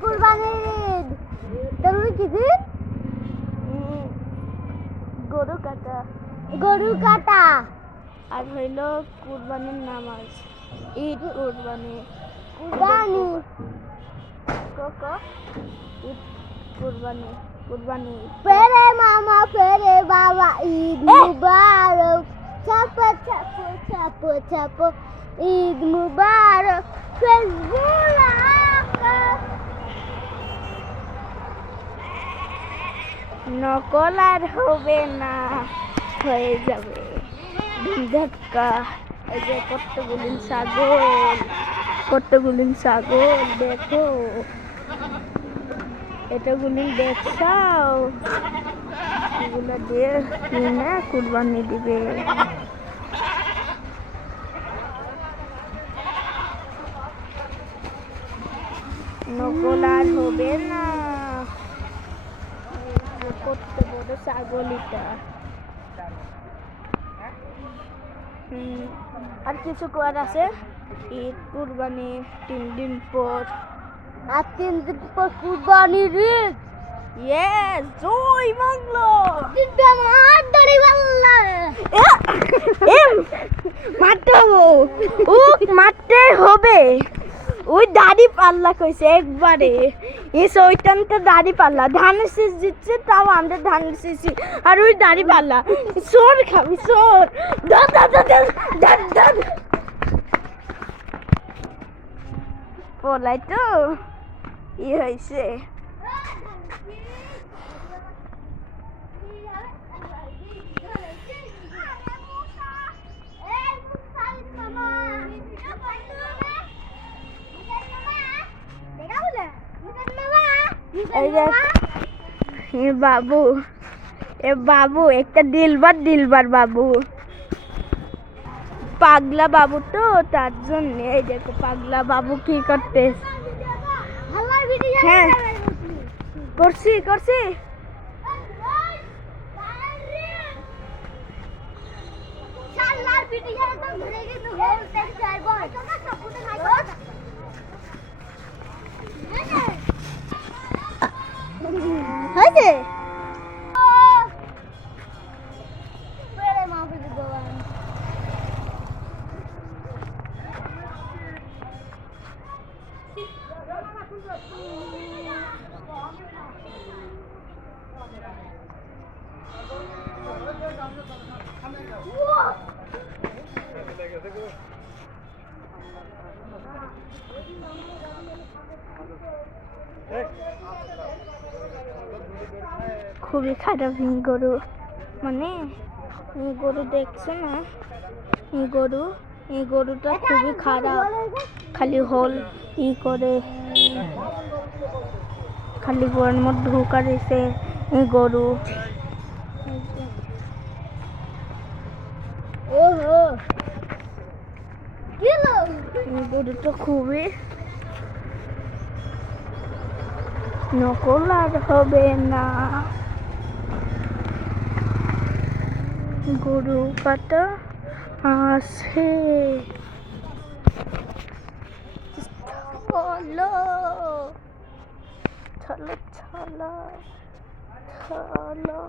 কুরবানির ঈদ তাহলে কি দিন? গরু কাটা গরু কাটা আর হইলো কুরবানির নামাজ, ঈদ কুরবানি কুরবানি কোকো ঈদ কুরবানি কুরবানি ফেরে মামা ফেরে বাবা ঈদ মুবারক চাপো চাপো চাপো চাপো ঈদ মুবারক ফেসবুক নকল আর হবে না, হয়ে যাবে ধাক্কা। এই যে কতগুলি ছাগল দেখো, এতগুলি দেখছাও, এগুলো দিয়ে কিনে কুরবানি দিবে। নকল আর হবে না, কত বড় ছাগলিটা। আর কিছু করার আছে, ঈদ কুরবানি 3 দিন পর। আর 3 দিন পর কুরবানির ঈদ। ইয়েস, জয় বাংলা। কিন্তু আমার দাড়ি পাল্লা মারতে হবে, ও মারতে হবে। ওই দাড়ি পাল্লা কইছে একবারে, এই শয়তানটা দাড়ি পাল্লা ধানের শীষ দিচ্ছে, তাও আমরা ধানের শীষ, আর ওই দাড়ি পাল্লা সোর খাবি সোর। পলাই তো ই হয়েছে। বাবু একটা দিলবার বাবু, পাগলা বাবু তো, তার জন্য এই দেখো পাগলা বাবু কি করতে। হ্যাঁ করছি হয়েছে খুবই খারাপ গরু, মানে গরু দেখছো না, এই গরুটা খুবই খারাপ, খালি হল ই করে, খালি গোয়ার মধ্যে ঢোকা দিয়েছে এই গরু। গরুটা খুবই নকল আর হবে না, গরু কাটা আছে। চলো চলো চলো চলো।